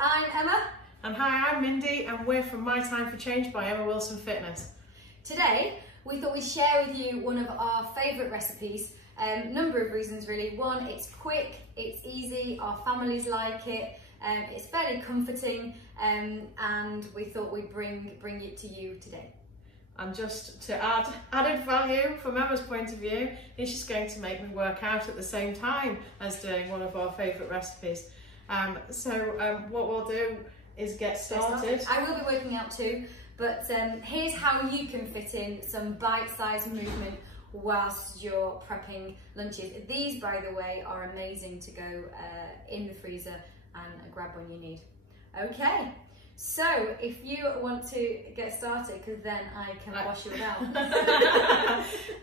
I'm Emma. And hi, I'm Mindy, and we're from My Time for Change by Emma Wilson Fitness. Today, we thought we'd share with you one of our favourite recipes. Number of reasons really. One, it's quick, it's easy, our families like it, it's fairly comforting, and we thought we'd bring it to you today. And just to add added value from Emma's point of view, it's just going to make me work out at the same time as doing one of our favourite recipes. What we'll do is get started. I will be working out too, but here's how you can fit in some bite-sized movement whilst you're prepping lunches. These, by the way, are amazing to go in the freezer and grab when you need. Okay, so if you want to get started, because then I can wash you down.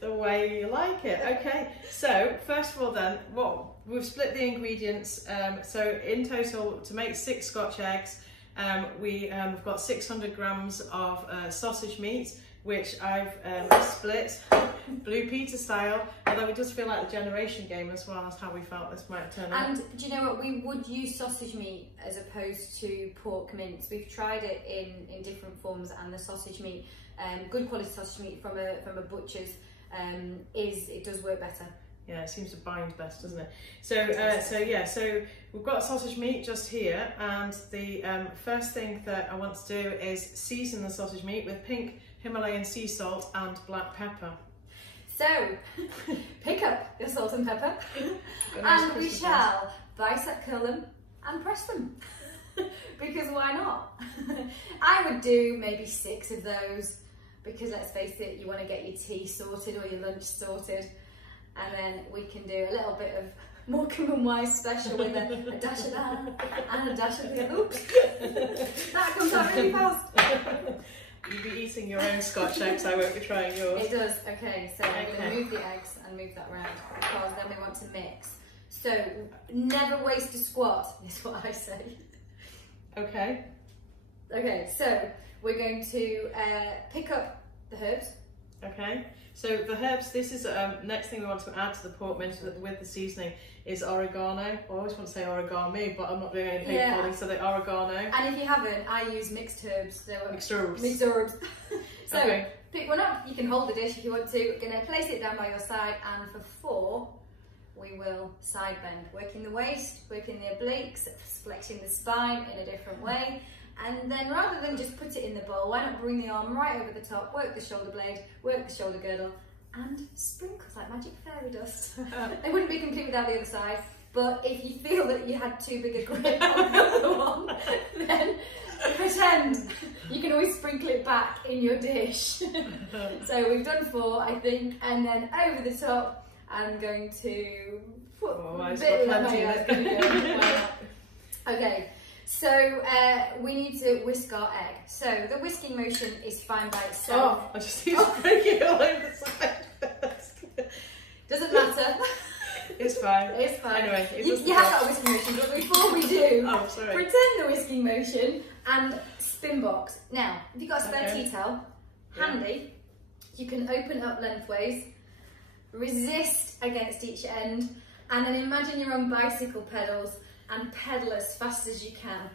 The way you like it. Okay, so first of all then, we've split the ingredients. So in total, to make 6 Scotch eggs, we've got 600 grams of sausage meat, which I've split Blue Peter style, although it does feel like the generation game as well as how we felt this might turn out. And do you know what, we would use sausage meat as opposed to pork mince. We've tried it in different forms, and the sausage meat, good quality sausage meat from a butcher's, it does work better. Yeah, it seems to bind best, doesn't it? So we've got sausage meat just here, and the first thing that I want to do is season the sausage meat with pink Himalayan sea salt and black pepper. So, pick up your salt and pepper, and we shall bicep curl them and press them, because why not? I would do maybe 6 of those, because let's face it, you want to get your tea sorted or your lunch sorted. And then we can do a little bit of Morecambe and Wise special with a dash of that and a dash of the other. Oops, that comes out really fast. You'll be eating your own Scotch eggs, I won't be trying yours. It does, okay, so I'm going to move the eggs and move that around, because then we want to mix. So, never waste a squat, is what I say. Okay. Okay, so we're going to pick up the herbs. Okay, so the herbs, this is next thing we want to add to the pork mince with the seasoning is oregano. I always want to say origami, but I'm not doing any paper calling, so the oregano. And if you haven't, I use mixed herbs. So mixed herbs. Mixed herbs. So okay. Pick one up, you can hold the dish if you want to. We're going to place it down by your side, and for 4, we will side bend. Working the waist, working the obliques, flexing the spine in a different way. And then rather than just put it in the bowl, why not bring the arm right over the top, work the shoulder blade, work the shoulder girdle, and sprinkles like magic fairy dust. They wouldn't be complete without the other side, but if you feel that you had too big a grip on the other one, then pretend. You can always sprinkle it back in your dish. So we've done 4, I think, and then over the top, I'm going to put a bit of Okay. So we need to whisk our egg. So the whisking motion is fine by itself. Oh, I just need to break it all over the side first. Doesn't matter. It's fine. It's fine. Anyway, you have that whisking motion, but before we do, pretend the whisking motion and spin box. Now, if you've got a spare tea towel handy, you can open up lengthways, resist against each end, and then imagine you're on bicycle pedals and pedal as fast as you can.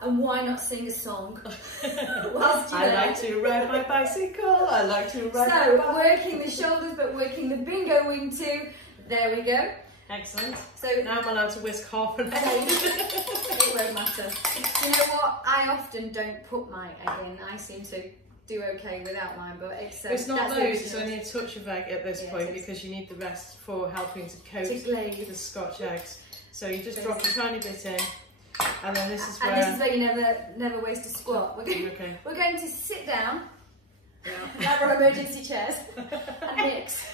And why not sing a song whilst you're there? I like to ride my bicycle, I like to ride So, working the shoulders, but working the bingo wing too. There we go. Excellent. So now I'm allowed to whisk half an egg. It won't matter. You know what? I often don't put my egg in. I seem to do okay without mine, but it's not loads, it's only a touch of egg at this point, because you need the rest for helping to coat the Scotch eggs. So you just drop a tiny bit in, and then this is where... And this is where you never waste a squat. We're going to sit down, grab our emergency chairs, and mix.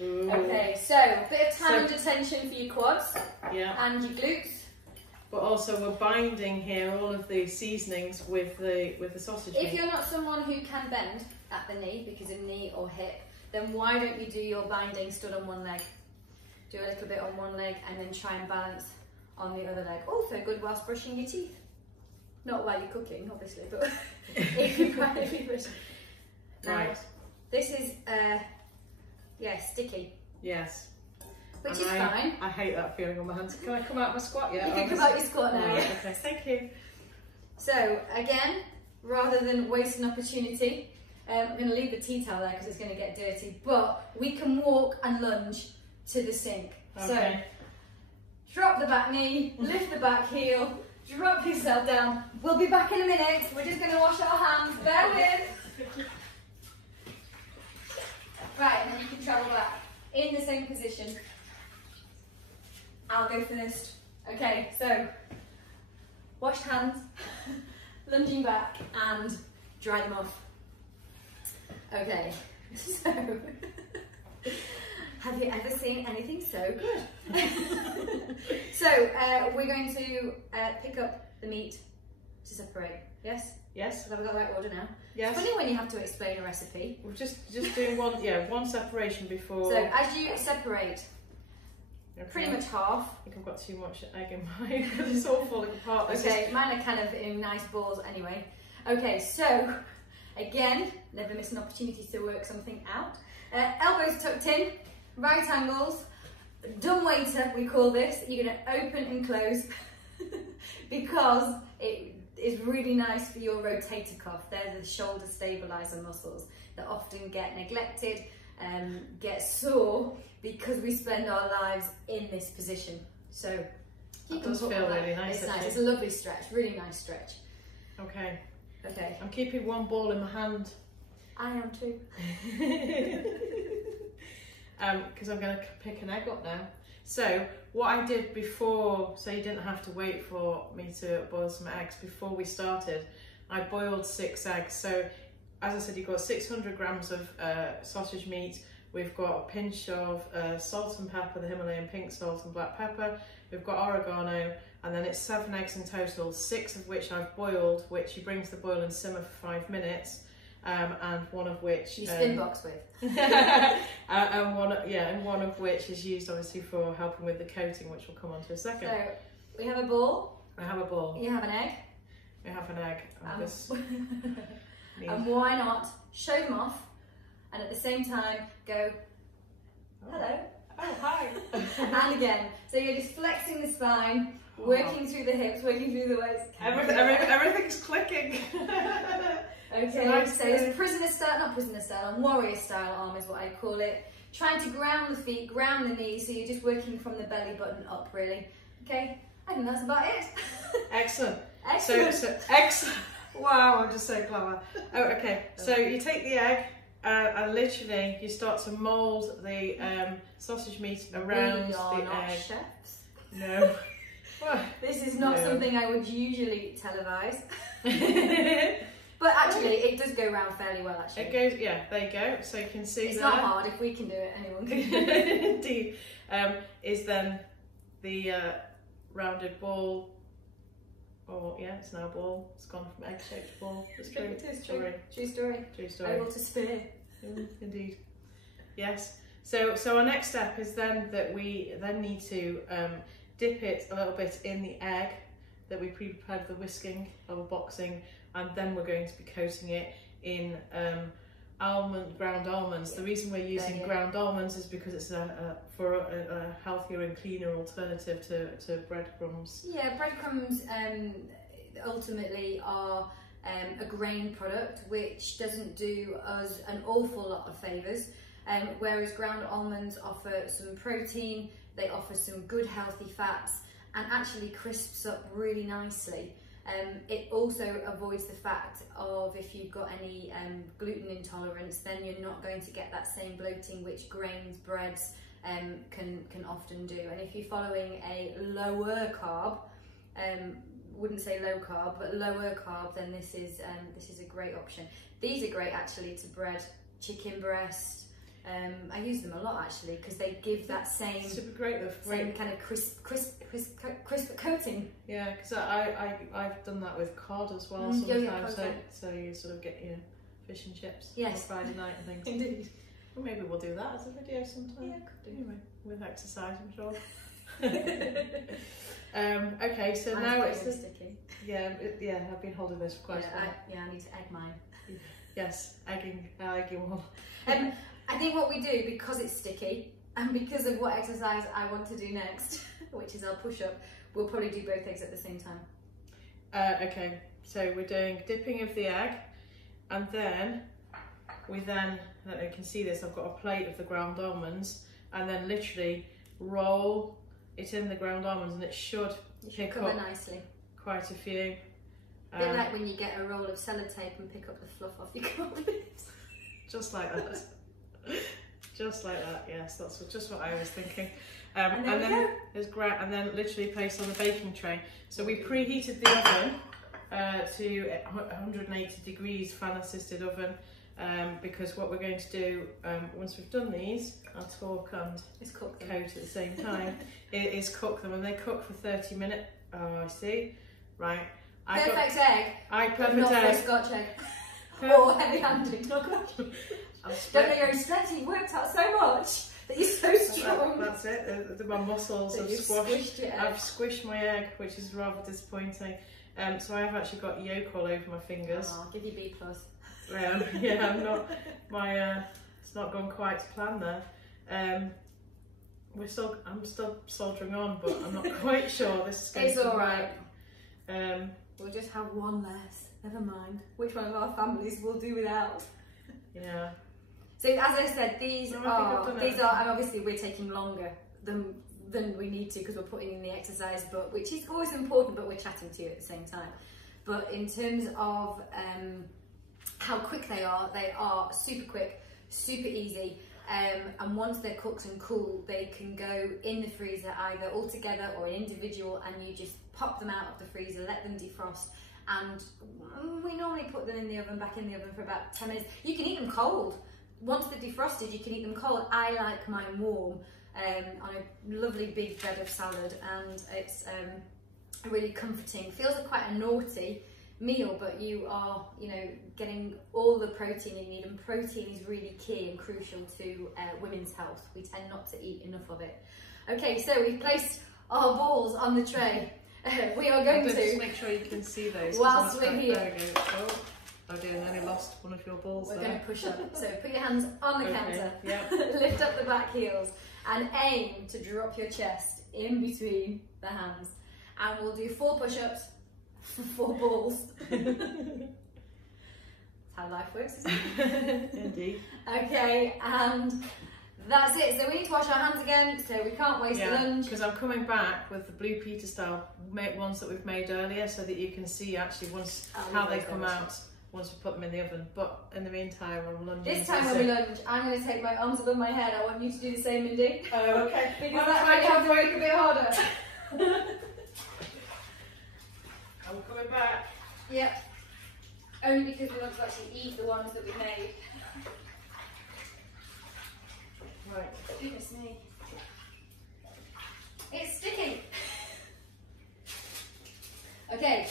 Okay, so a bit of time and attention for your quads and your glutes. But also we're binding here all of the seasonings with the sausage meat. If you're not someone who can bend at the knee because of knee or hip, then why don't you do your binding stood on one leg? Do a little bit on one leg and then try and balance on the other leg. Also good whilst brushing your teeth. Not while you're cooking, obviously, but if you're brushing. Now, this is, sticky. Yes. Which is fine. I hate that feeling on my hands. Can I come out of my squat yet? You can come out your squat now, yeah. Okay, thank you. So again, rather than waste an opportunity, I'm going to leave the tea towel there because it's going to get dirty, but we can walk and lunge to the sink. Okay. So drop the back knee, lift the back heel, drop yourself down. We'll be back in a minute. We're just going to wash our hands. Bear with. Right, and then you can travel back in the same position. I'll go first. Okay, so washed hands, lunging back, and dry them off. Okay, so have you ever seen anything so good? So we're going to pick up the meat to separate. Yes? Yes. Have I got the right order now? Yes. It's funny when you have to explain a recipe. We're just doing one separation before. So as you separate, okay. pretty much half. I think I've got too much egg in mine because it's all falling apart. Okay, mine are kind of in nice balls anyway. Okay, so again, never miss an opportunity to work something out. Elbows tucked in, right angles, dumb waiter we call this. You're going to open and close because it is really nice for your rotator cuff. They're the shoulder stabilizer muscles that often get neglected, get sore because we spend our lives in this position. So it does feel really nice. It's nice. It's a lovely stretch, really nice stretch. Okay. Okay. I'm keeping one ball in my hand. I am too. Because I'm going to pick an egg up now. So what I did before, so you didn't have to wait for me to boil some eggs, before we started, I boiled 6 eggs. So as I said, you've got 600 grams of sausage meat. We've got a pinch of salt and pepper, the Himalayan pink salt and black pepper. We've got oregano, and then it's 7 eggs in total, 6 of which I've boiled, which you bring to the boil and simmer for 5 minutes. And one of which you spin box with, and one of which is used obviously for helping with the coating, which we'll come on to a second. So we have a ball. I have a ball. You have an egg. We have an egg. And why not show them off, and at the same time go, hello. Oh, hi. And again, so you're just flexing the spine, working through the hips, working through the waist. Everything's clicking. Okay, so it's prisoner style, not prisoner style, and warrior style arm is what I call it. Trying to ground the feet, ground the knees, so you're just working from the belly button up, really. Okay, I think that's about it. Excellent. Excellent. So excellent. Wow, I'm just so clever. Oh, okay. So you take the egg and literally you start to mould the sausage meat around the egg. Chefs. No. This is not something I would usually televise. But actually, it does go round fairly well, actually. It goes, yeah, there you go. So you can see it's there. not hard. If we can do it, anyone can do it. Indeed. Is then the rounded ball, or yeah, it's now a ball. It's gone from egg-shaped ball. It's true. It is true. True story. True story. Able to sphere. Indeed. Yes. So our next step is then that we then need to dip it a little bit in the egg that we pre-prepared for the whisking or boxing, and then we're going to be coating it in ground almonds. The reason we're using ground almonds is because it's for a healthier and cleaner alternative to breadcrumbs. Yeah, breadcrumbs ultimately are a grain product which doesn't do us an awful lot of favours, whereas ground almonds offer some protein, they offer some good healthy fats, and actually crisps up really nicely. It also avoids the fact of if you've got any gluten intolerance, then you're not going to get that same bloating which grains, breads can often do. And if you're following a lower carb, wouldn't say low carb, but lower carb, then this is a great option. These are great actually to bread, chicken breast. I use them a lot actually because they give that same same kind of crisp coating. Yeah, because I've done that with cod as well sometimes. So you sort of get your fish and chips on Friday night and things. Indeed. Well, maybe we'll do that as a video sometime. Yeah, could do. Anyway, with exercise, I'm sure. Okay, so now it's sticky. Yeah, I've been holding this for quite a while. I need to egg mine. Yes, egging one. I think what we do, because it's sticky, And because of what exercise I want to do next, which is our push-up, we'll probably do both eggs at the same time. Okay, so we're doing dipping of the egg, and then I don't know if you can see this, I've got a plate of the ground almonds, and then literally roll it in the ground almonds, and it should pick up nicely. Quite a few. A bit like when you get a roll of sellotape and pick up the fluff off your carpet. Just like that. Just like that, yes, that's just what I was thinking. And then there's and then literally placed on the baking tray. So we preheated the oven to 180 degrees fan assisted oven, because what we're going to do once we've done these, I'll talk and coat at the same time, is cook them, and they cook for 30 minutes. Oh, I see. Right. Perfect egg. Perfect not egg. For a Scotch egg. Or heavy-handed. Don't know your own strength. You've worked out so much that you're so strong. That's it. My muscles have squashed. I've squished my egg, which is rather disappointing. So I have actually got yolk all over my fingers. Oh, I'll give you B+. Yeah, I'm not. It's not gone quite to plan there. I'm still soldering on, but I'm not quite sure this is going to work. It's all right. We'll just have one less. Never mind. Which one of our families will do without? Yeah. So as I said, these are, and obviously we're taking longer than we need to because we're putting in the exercise, but which is always important, but we're chatting to you at the same time. But in terms of how quick they are super quick, super easy. And once they're cooked and cool, they can go in the freezer either all together or individual, and you just pop them out of the freezer, let them defrost, and we normally put them in the oven, back in the oven for about 10 minutes. You can eat them cold. Once they're defrosted, you can eat them cold. I like mine warm on a lovely big bed of salad, and it's really comforting. Feels like quite a naughty meal, but you are, getting all the protein you need, and protein is really key and crucial to women's health. We tend not to eat enough of it. Okay, so we've placed our balls on the tray. We are going to just make sure you can see those whilst we're here. There we go. Oh dear, I only lost one of your balls. We're going to push up. So put your hands on the counter. Yep. Lift up the back heels and aim to drop your chest in between the hands. And we'll do 4 push-ups for 4 balls. That's how life works, isn't it? Indeed. Okay, and that's it. So we need to wash our hands again, so we can't waste lunch. Because I'm coming back with the Blue Peter style ones that we've made earlier, so that you can see actually how they come out once we put them in the oven. But in the meantime, I'm lunging. This time when we lunge, I'm going to take my arms above my head. I want you to do the same, Mindy. Oh, okay. Because that might have to work a bit harder. I'm coming back. Yep. Only because we want to actually eat the ones that we made. Right. Goodness me. It's sticking. Okay.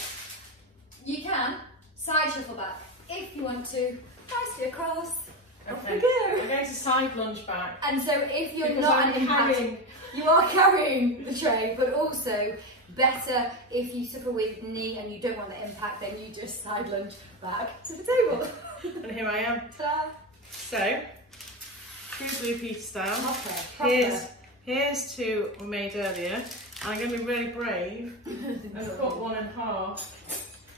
You can side shuffle back if you want to. Nicely across. Okay. I'm going to side lunge back. And so if you're not carrying, you are carrying the tray, but also better if you took a weak knee and you don't want the impact, then you just side lunge back to the table. And here I am. Ta-da. So, true Blue Peter style. Proper. Here's 2 we made earlier. I'm going to be really brave and cut one in half.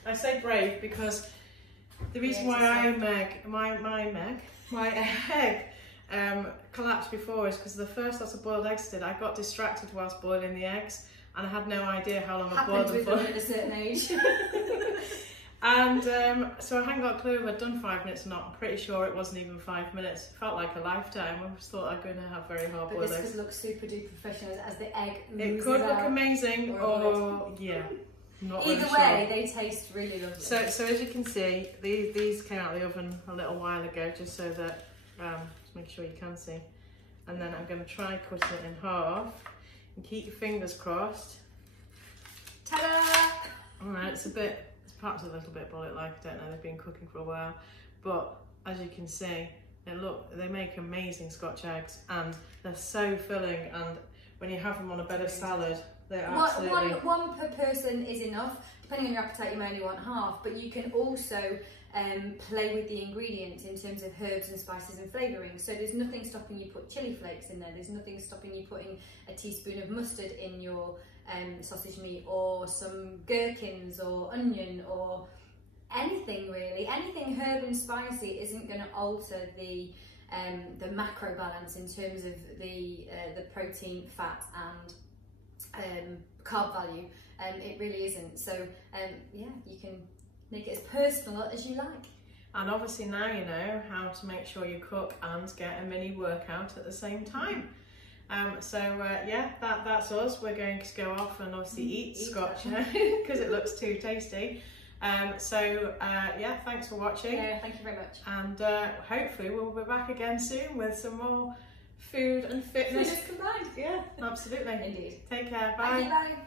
I say brave because the reason why my egg collapsed before is because the first lot of boiled eggs I got distracted whilst boiling the eggs, and I had no idea how long I boiled them for. Happens with them at a certain age. And so I hadn't got a clue if I'd done 5 minutes or not. I'm pretty sure it wasn't even 5 minutes. It felt like a lifetime. I just thought I'm going to have very hard boiled eggs. But this could look super duper professional as the egg oozes It could look out. amazing, or yeah. Not Either really way, sure. they taste really lovely. So as you can see, these came out of the oven a little while ago, just so that, just make sure you can see. And then I'm going to try cutting it in half, and keep your fingers crossed. Ta-da! Alright, it's perhaps a little bit bullet-like, I don't know, they've been cooking for a while. But as you can see, they make amazing Scotch eggs, and they're so filling, and when you have them on a bed of salad, They're absolutely... One per person is enough. Depending on your appetite, you may only want half, but you can also play with the ingredients in terms of herbs and spices and flavouring. So there's nothing stopping you put chilli flakes in there. There's nothing stopping you putting a teaspoon of mustard in your sausage meat, or some gherkins or onion or anything really. Anything herb and spicy isn't going to alter the macro balance in terms of the protein, fat and carb value. It really isn't. So yeah, you can make it as personal as you like. And obviously now you know how to make sure you cook and get a mini workout at the same time. Yeah, that's us. We're going to go off and obviously eat scotch because it looks too tasty. Yeah, thanks for watching. Yeah, thank you very much. And hopefully we'll be back again soon with some more food and fitness. Food is combined. Yeah, absolutely. Indeed. Take care. Bye. Thank you, bye.